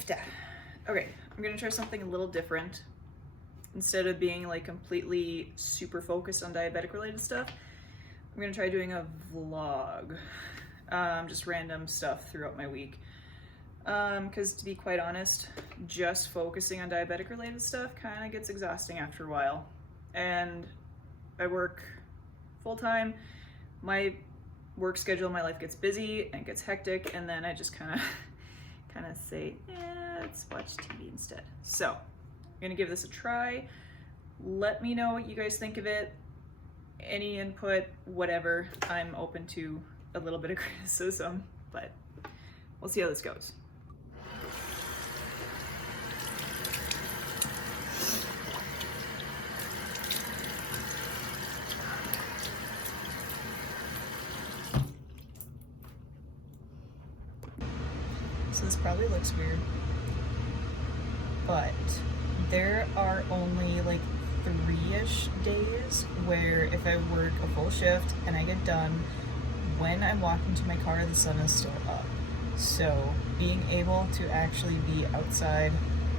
Kofta. Okay, I'm gonna try something a little different. Instead of being like completely super focused on diabetic related stuff, I'm gonna try doing a vlog. Just random stuff throughout my week. Because to be quite honest, just focusing on diabetic related stuff kind of gets exhausting after a while. And I work full time. My work schedule in my life gets busy and gets hectic, and then I just kind of say, yeah, let's watch TV instead. So I'm gonna give this a try. Let me know what you guys think of it. Any input, whatever. I'm open to a little bit of criticism, but we'll see how this goes. So this probably looks weird, but there are only like 3-ish days where if I work a full shift and I get done, when I'm walking to my car, the sun is still up. So being able to actually be outside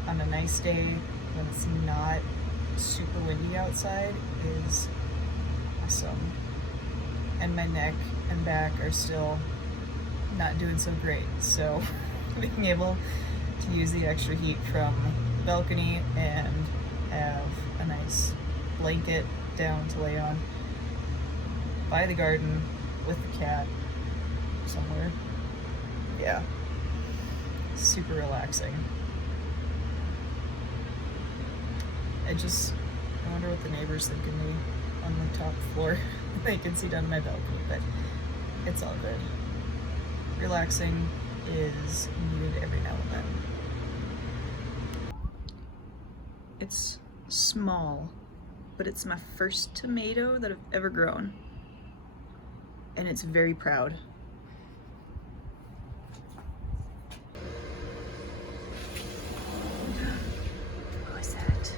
on a nice day when it's not super windy outside is awesome. And my neck and back are still not doing so great. So being able to use the extra heat from the balcony and have a nice blanket down to lay on by the garden with the cat somewhere. Yeah, super relaxing. I wonder what the neighbors think of me on the top floor. They can see down my balcony, but it's all good. Relaxing is needed every now and then. It's small, but it's my first tomato that I've ever grown, and it's very proud. Who is that?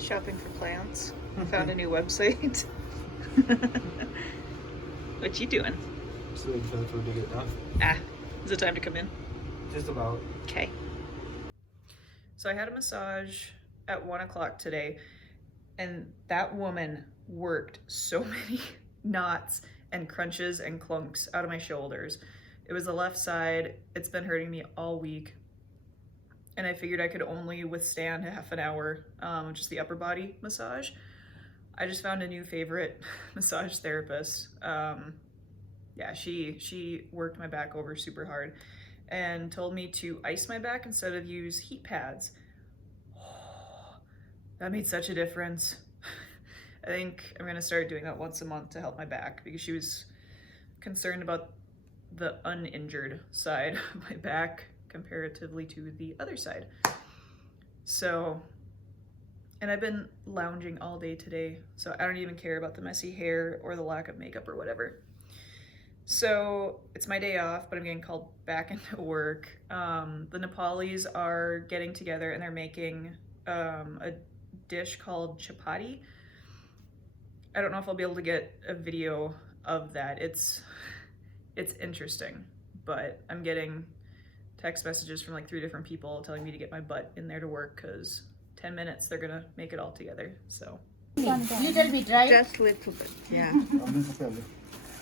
Shopping for plants. I found a new website. What you doing? Just waiting for the food to get done. Is it time to come in? Just about. Okay. So I had a massage at 1 o'clock today, and that woman worked so many knots and crunches and clunks out of my shoulders. It was the left side. It's been hurting me all week. And I figured I could only withstand half an hour, just the upper body massage. I just found a new favorite massage therapist. Yeah, she worked my back over super hard and told me to ice my back instead of use heat pads. Oh, that made such a difference. I think I'm gonna start doing that once a month to help my back, because she was concerned about the uninjured side of my back comparatively to the other side. So, and I've been lounging all day today, so I don't even care about the messy hair or the lack of makeup or whatever. So it's my day off, but I'm getting called back into work. The Nepalis are getting together and they're making a dish called chapati. I don't know if I'll be able to get a video of that. It's interesting, but I'm getting text messages from like 3 different people telling me to get my butt in there to work, because 10 minutes they're gonna make it all together. So little bit, right? Just little bit, yeah.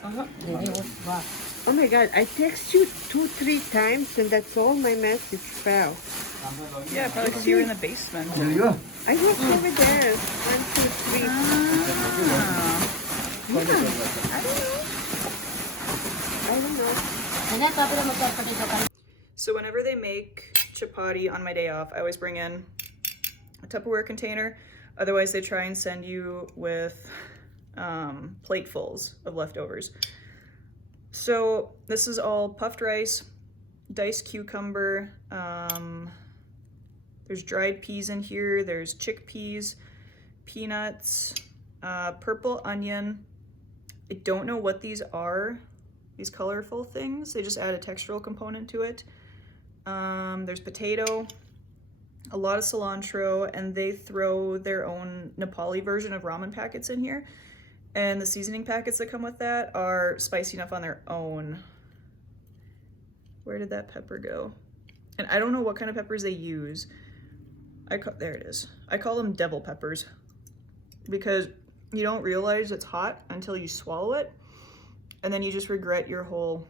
Oh my God, I text you 2-3 times and that's all my message fell. yeah, probably because you were in the basement. There you go. I was over there. 1, 2, 3. I don't know. So whenever they make chapati on my day off, I always bring in a Tupperware container. Otherwise, they try and send you with platefuls of leftovers. So this is all puffed rice, diced cucumber, there's dried peas in here, there's chickpeas, peanuts, purple onion. I don't know what these are, these colorful things. They just add a textural component to it. There's potato, a lot of cilantro, and they throw their own Nepali version of ramen packets in here. And the seasoning packets that come with that are spicy enough on their own. Where did that pepper go? And I don't know what kind of peppers they use. There it is. I call them devil peppers because you don't realize it's hot until you swallow it, and then you just regret your whole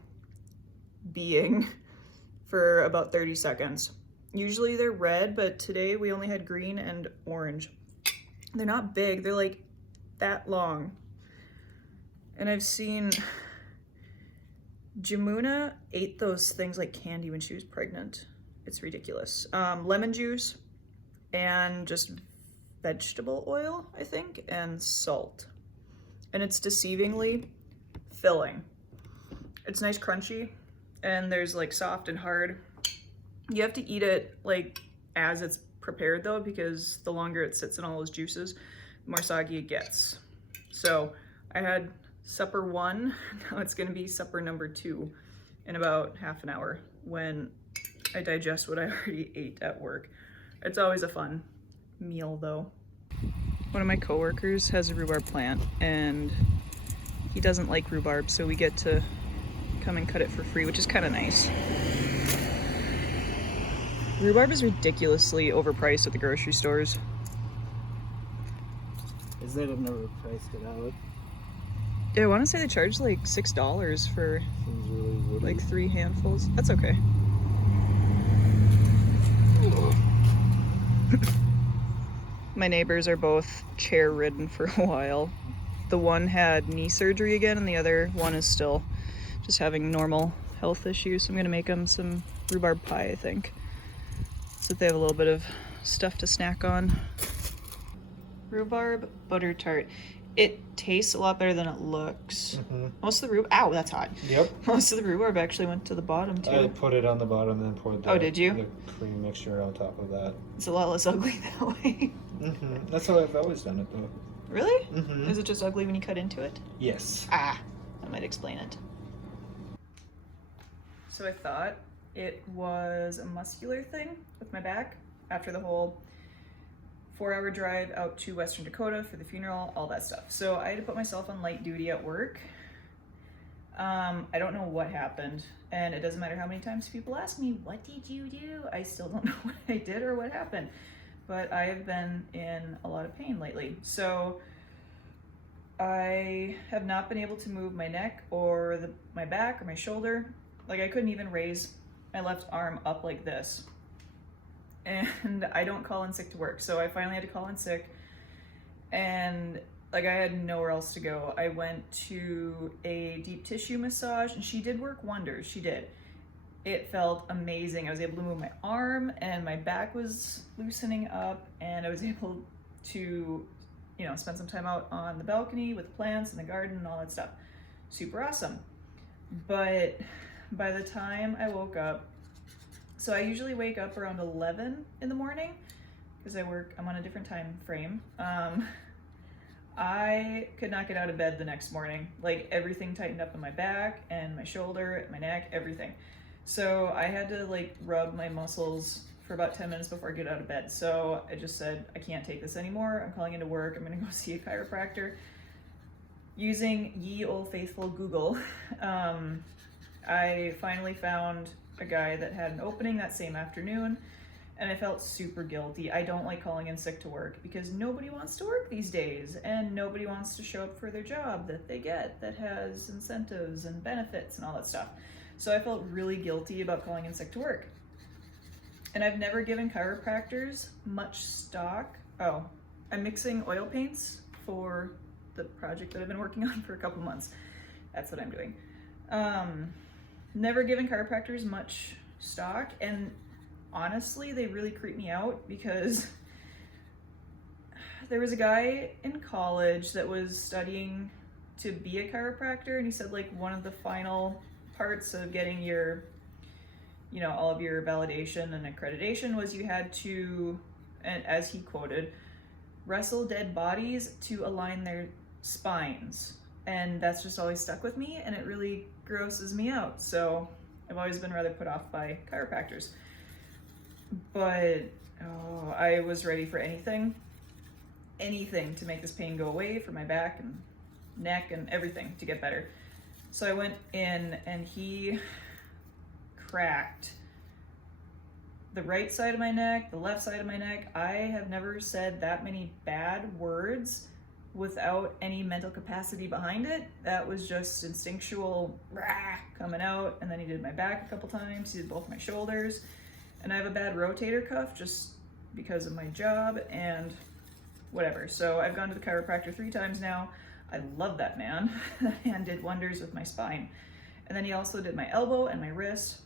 being for about 30 seconds. Usually they're red, but today we only had green and orange. They're not big, they're like that long. And I've seen Jamuna ate those things like candy when she was pregnant. It's ridiculous. Lemon juice and just vegetable oil, I think, and salt. And it's deceivingly filling. It's nice crunchy, and there's like soft and hard. You have to eat it like as it's prepared though, because the longer it sits in all those juices, the more soggy it gets. So I had supper 1, now it's gonna be supper number 2 in about half an hour when I digest what I already ate at work. It's always a fun meal though. One of my coworkers has a rhubarb plant and he doesn't like rhubarb, so we get to come and cut it for free, which is kind of nice. Rhubarb is ridiculously overpriced at the grocery stores. Is that I've never priced it out? Yeah, I want to say they charge like $6 for Seems really woody. like 3 handfuls. That's okay. My neighbors are both chair ridden for a while. The one had knee surgery again, and the other one is still just having normal health issues. So I'm gonna make them some rhubarb pie, I think, so that they have a little bit of stuff to snack on. Rhubarb butter tart. It tastes a lot better than it looks. Most of the rhubarb, ow, that's hot. Yep. Most of the rhubarb actually went to the bottom too. I put it on the bottom and then poured the, did you? the cream mixture on top of that. It's a lot less ugly that way. That's how I've always done it though. Really? Is it just ugly when you cut into it? Yes. Ah, that might explain it. So I thought it was a muscular thing with my back after the whole 4-hour drive out to Western Dakota for the funeral, all that stuff. So I had to put myself on light duty at work. I don't know what happened, and it doesn't matter how many times people ask me, what did you do? I still don't know what I did or what happened, but I have been in a lot of pain lately. So I have not been able to move my neck or my back or my shoulder. Like I couldn't even raise my left arm up like this. And I don't call in sick to work. So I finally had to call in sick, and like I had nowhere else to go. I went to a deep tissue massage and she did work wonders. She did. It felt amazing. I was able to move my arm and my back was loosening up, and I was able to, spend some time out on the balcony with plants in the garden and all that stuff. Super awesome. But by the time I woke up, so I usually wake up around 11 in the morning because I'm on a different time frame. I could not get out of bed the next morning. Like everything tightened up in my back and my shoulder, my neck, everything. So I had to like rub my muscles for about 10 minutes before I get out of bed. So I just said, I can't take this anymore. I'm calling into work. I'm gonna go see a chiropractor. Using ye old faithful Google, I finally found a guy that had an opening that same afternoon, and I felt super guilty. I don't like calling in sick to work because nobody wants to work these days, and nobody wants to show up for their job that they get that has incentives and benefits and all that stuff. So I felt really guilty about calling in sick to work. And I've never given chiropractors much stock. Oh, I'm mixing oil paints for the project that I've been working on for a couple months. That's what I'm doing. Never given chiropractors much stock, and honestly, they really creep me out because there was a guy in college that was studying to be a chiropractor, and he said like one of the final parts of getting your, all of your validation and accreditation was you had to, and as he quoted, wrestle dead bodies to align their spines. And that's just always stuck with me, and it really grosses me out. So I've always been rather put off by chiropractors. But I was ready for anything to make this pain go away, for my back and neck and everything to get better. So I went in, and he cracked the right side of my neck, the left side of my neck. I have never said that many bad words without any mental capacity behind it. That was just instinctual rah coming out. And then he did my back a couple times. He did both my shoulders. And I have a bad rotator cuff just because of my job and whatever. So I've gone to the chiropractor 3 times now. I love that man. That man did wonders with my spine. And then he also did my elbow and my wrist.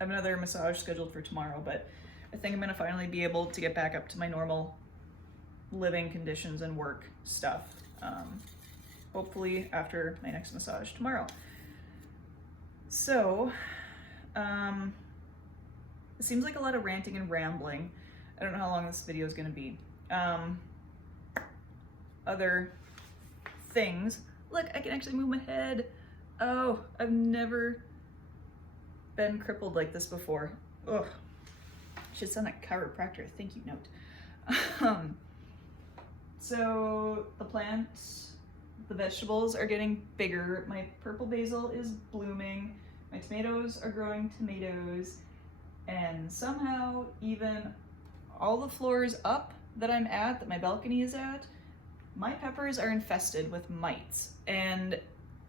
I have another massage scheduled for tomorrow, but I think I'm gonna finally be able to get back up to my normal living conditions and work stuff. Hopefully after my next massage tomorrow. So, it seems like a lot of ranting and rambling. I don't know how long this video is gonna be. Other things. Look, I can actually move my head. Oh, I've never been crippled like this before. Ugh. Should send that chiropractor a thank you note. So the plants, the vegetables are getting bigger. My purple basil is blooming. My tomatoes are growing tomatoes. And somehow even all the floors up that I'm at, that my balcony is at, my peppers are infested with mites. And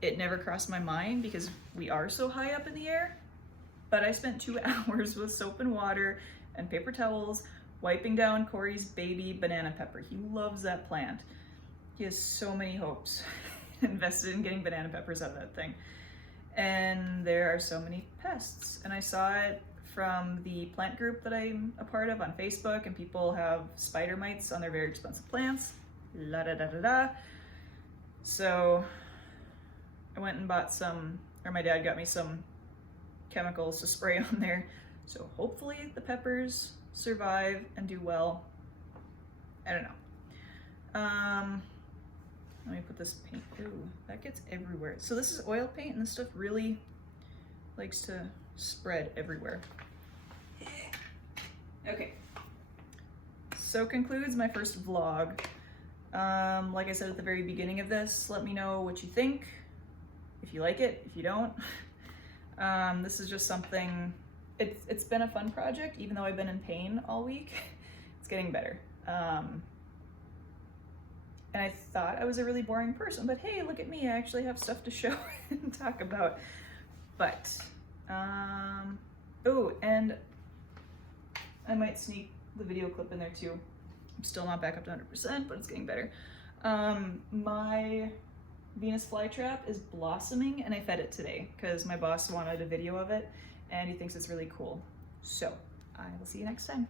it never crossed my mind because we are so high up in the air. But I spent 2 hours with soap and water and paper towels wiping down Corey's baby banana pepper. He loves that plant. He has so many hopes invested in getting banana peppers out of that thing. And there are so many pests. And I saw it from the plant group that I'm a part of on Facebook, and people have spider mites on their very expensive plants. La da da da da. So I went and bought some, or my dad got me some chemicals to spray on there. So hopefully the peppers survive and do well. I don't know. Let me put this paint. Ooh, that gets everywhere. So this is oil paint, and this stuff really likes to spread everywhere. Okay. So concludes my first vlog. Like I said at the very beginning of this, let me know what you think. If you like it, if you don't. This is just something, it's been a fun project, even though I've been in pain all week. It's getting better. And I thought I was a really boring person, but hey, look at me, I actually have stuff to show and talk about. But, oh, and I might sneak the video clip in there too. I'm still not back up to 100%, but it's getting better. My Venus flytrap is blossoming, and I fed it today because my boss wanted a video of it and he thinks it's really cool. So I will see you next time.